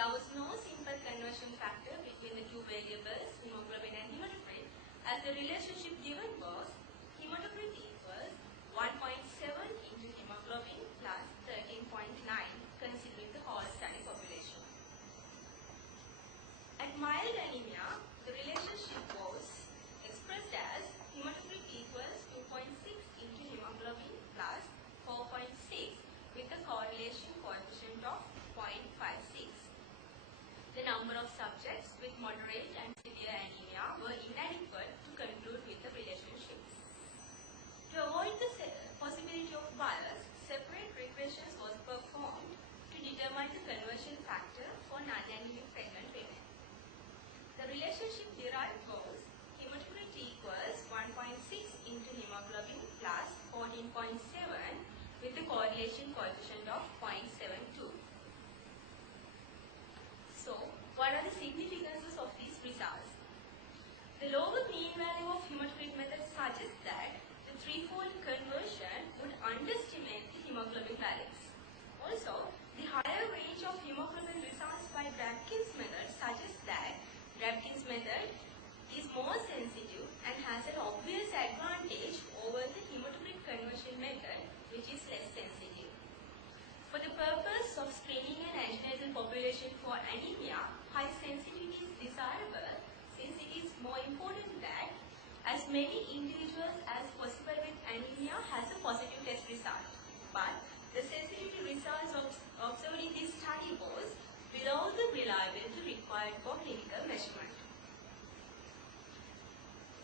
there was no simple conversion factor between the two variables, hemoglobin and hematocrit, as the relationship given was hematocrit equals 1.7 into hemoglobin plus 13.9 considering the whole study population. At mild anemia, the relationship was expressed as hematocrit equals 2.6 into hemoglobin plus 4.6 with the correlation coefficient of 0.56. The number of subjects with moderate and severe anemia were inadequate to conclude with the relationship. To avoid the possibility of bias, separate regressions was performed to determine the conversion factor for non-anemic pregnant women. The relationship derived was hematocrit equals 1.6 into hemoglobin plus 14.7 with the correlation coefficient of 0.72. So, what are the significances of these results? The lower mean value of hematocrit method suggests that the threefold conversion would underestimate the hemoglobin values. Also, the higher range of hemoglobin results by Rabkin's method suggests that Rabkin's method is more sensitive and has an obvious advantage over the hematocrit conversion method, which is less sensitive. For the purpose of screening an antenatal population for anemia, high sensitivity is desirable since it is more important that as many individuals as possible with anemia has a positive test result. But the sensitivity results observed in this study was below the reliability required for clinical measurement.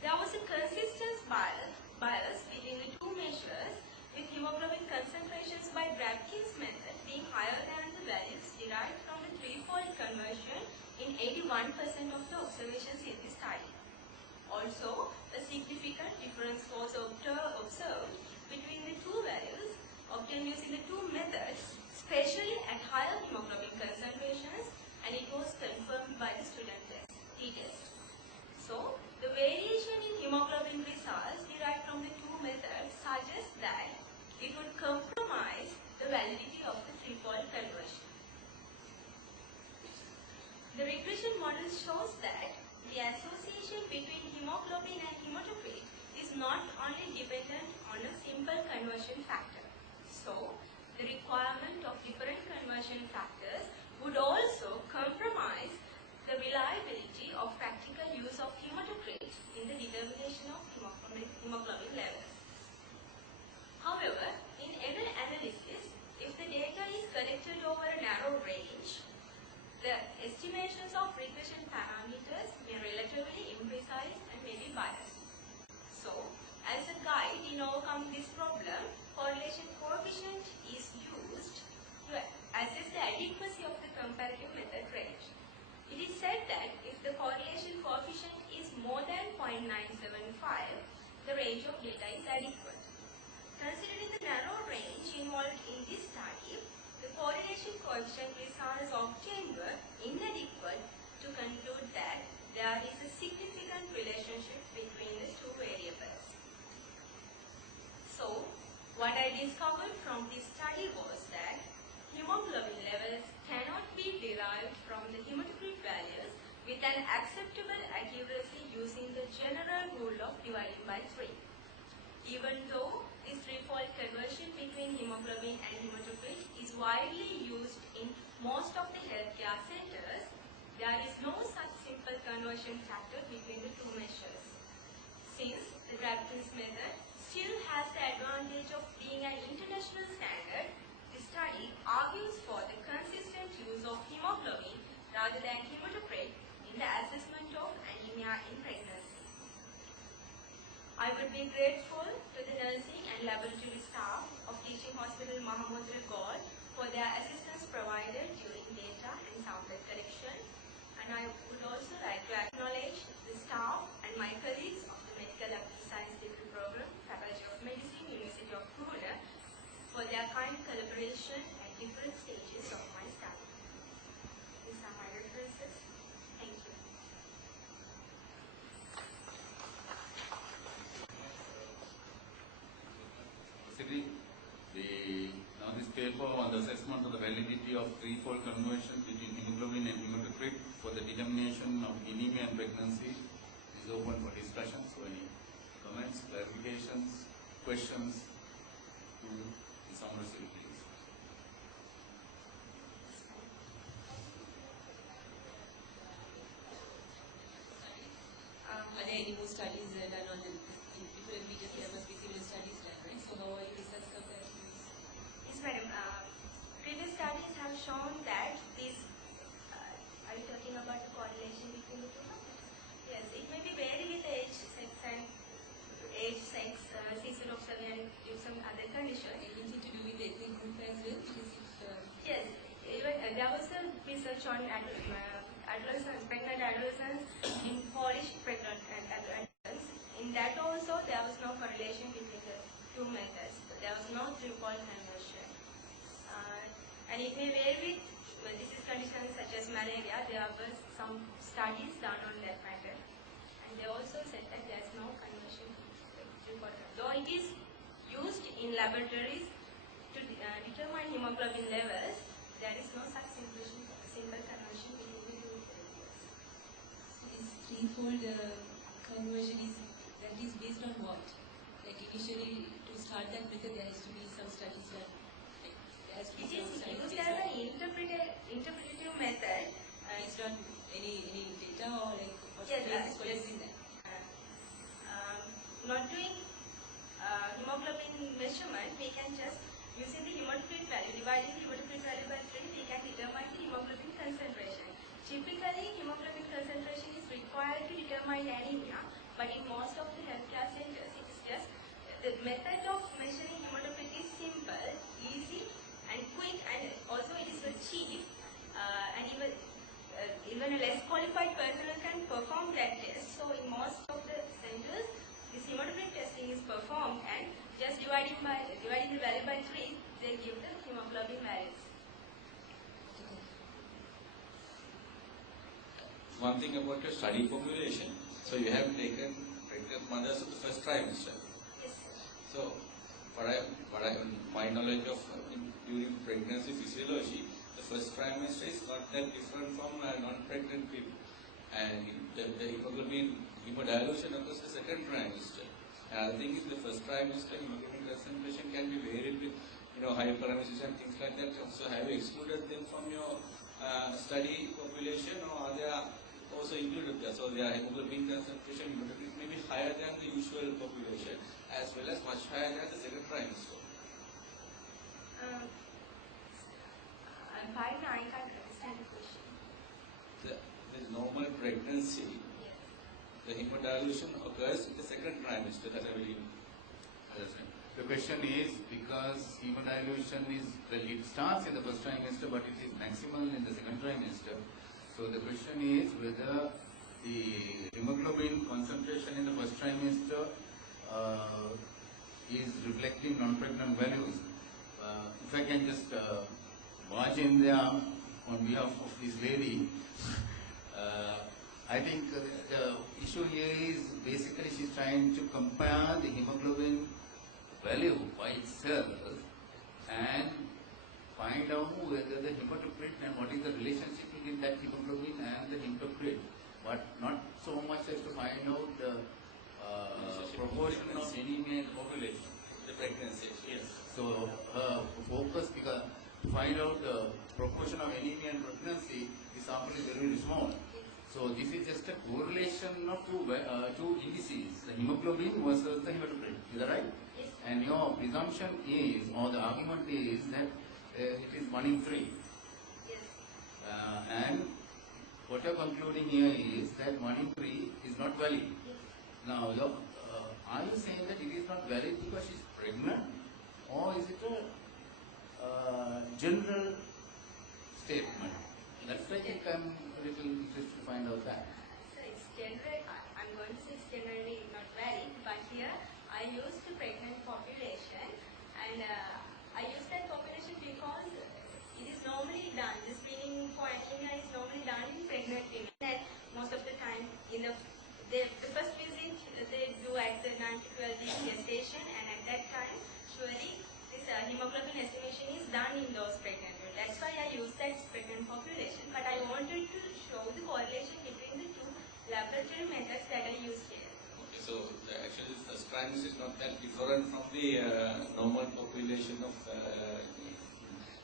There was a consistent bias between the two measures, with hemoglobin concentrations by Rabkin's method being higher than the values derived from the threefold conversion in 81% of the observations in this study. Also, a significant difference was observed between the two values obtained using the two methods, especially at higher hemoglobin concentrations, and it was confirmed by the student t-test. So, the variation in hemoglobin results derived from the two methods suggests that it would compromise the validity of the threefold conversion. The regression model shows that the association between hemoglobin and hematocrit is not only dependent on a simple conversion factor. So, the requirement of different conversion factors would also compromise the reliability of practical use of hematocrit in the determination of hemoglobin levels. However, in any analysis, if the data is collected over a narrow range, the estimations of regression parameters may relatively imprecise and may be biased. So, as a guide in overcoming this problem, correlation coefficient is used to assess the adequacy of the comparative method range. It is said that if the correlation coefficient is more than 0.975, the range of data is adequate. Considering the narrow range involved in this study, the correlation coefficient results obtained were inadequate to conclude that there is a significant relationship between the two variables. So, what I discovered from this study was that hemoglobin levels cannot be derived from the hematocrit values with an acceptable accuracy using the general rule of dividing by 3. Even though this threefold conversion between hemoglobin and hematocrit is widely used in most of the healthcare centers, there is no such simple conversion factor between the two measures. Since the Rabkin's method still has the advantage of being an international standard, the study argues for the consistent use of hemoglobin rather than hematocrit in the assessment of anemia in pregnancy. I would be grateful to the nursing and laboratory staff of Teaching Hospital Mahamudra Gaul for their assistance provided during data and sample collection, and I would also like to acknowledge the staff and my colleagues of the Medical Applied Science Degree Program, Faculty of Medicine, University of Pune, for their kind collaboration at different stages of my study. These are my references. Thank you. Now this paper on the assessment of the validity of threefold conversion between hemoglobin and hematocrit for the determination of anemia and pregnancy is open for discussion. So any comments, clarifications, questions to Ms. Amarasiri, please. Are there any more studies done on it? Different features, there must be similar studies done, right? So how are you research compared to this? Yes, madam. Previous studies have shown that this, are you talking about the correlation between the two? Yes, it may be vary with age, sex, and season of survey and some other conditions. Anything to do with the ethnic group as well? Yes, even there was a research on adolescents, pregnant adolescents in Polish pregnant adolescents. In that also, there was no correlation between the two methods. There was no threefold conversion. And it may vary with disease conditions such as malaria. There were some studies done on that matter. And they also said that there is no conversion to threefold. Though it is used in laboratories to determine hemoglobin levels, there is no such simple conversion between the two therapies. This threefold conversion is based on what? Like initially to start that method there has to be some studies done. It is used as an interpretative method. Based on any data or like what's yes, the basis for using that? Not doing hemoglobin measurement, we can just using the hematocrit value, dividing the hematocrit value by 3, we can determine the hemoglobin concentration. Typically, hemoglobin concentration is required to determine anemia, but in most of the healthcare centers, it's just the method of measuring hematocrit is simple, easy, and quick, and also it is very cheap, and even a less qualified personnel can perform that test. So in most of the centers, this hematocrit testing is performed, and just dividing the value by 3, they give the hemoglobin values. One thing about your study population, so you have taken pregnant mothers of the first trimester. Yes. So, my knowledge of during pregnancy physiology, the first trimester is not that different from non-pregnant people, and the hemoglobin hemodilution occurs the second trimester. Another thing is the first trimester hemoglobin concentration can be varied with hyperparamecisis and things like that. So have you excluded them from your study population, or are they also included there? So their hemoglobin concentration hematocrit may be higher than the usual population, as well as much higher than the second trimester. I'm fine, I can't understand the question. The normal pregnancy, Yes. the hemodilution occurs in the second trimester, that I will understand. The question is, because hemodilution it starts in the first trimester, but it is maximal in the second trimester. So the question is whether the hemoglobin concentration in the first trimester is reflecting non-pregnant values. If I can just barge in there on behalf of this lady, I think the issue here is basically she's trying to compare the hemoglobin value by itself and find out whether the hematocrit and what is the relationship between that hemoglobin and the hematocrit, but not so much as to find out the proportion of anemia in population, the pregnancy. Yes. So focus because to find out the proportion of anemia in pregnancy, the sample is very, very small. So this is just a correlation of two indices, the hemoglobin versus the hematocrit. Is that right? Yes. And your presumption is, or the argument is that it is 1 in 3. Yes. And what you are concluding here is that 1 in 3 is not valid. Yes. Now, are you saying that it is not valid because she is pregnant, or is it a general statement? That's why I think I'm a little interested to find out that. So it's general, I'm going to say it's generally not valid, but here I used the pregnant population, and I used that population because it is normally done. The screening for anemia is normally done in pregnant women. And most of the time, in the first visit they do at the 9 to 12 week gestation, and at that time, surely this hemoglobin estimation is done in those pregnant women. That's why I use that pregnant population. But I laboratory methods that are used here. Okay, so actually the strength is not that different from the normal population of.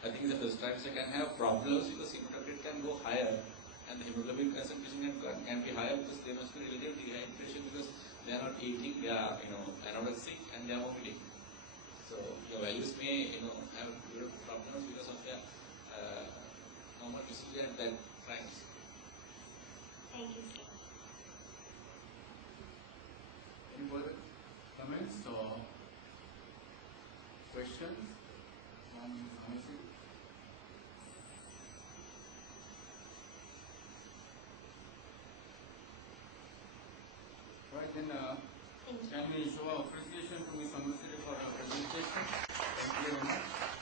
I think that the strengths can have problems because hematocrit can go higher, and the hemoglobin concentration can be higher because they must be relative dehydration because they are not eating, they are anorexic and they are vomiting. So the values may have problems because of their normal procedure and that strengths. Thank you, sir. Any further comments or questions?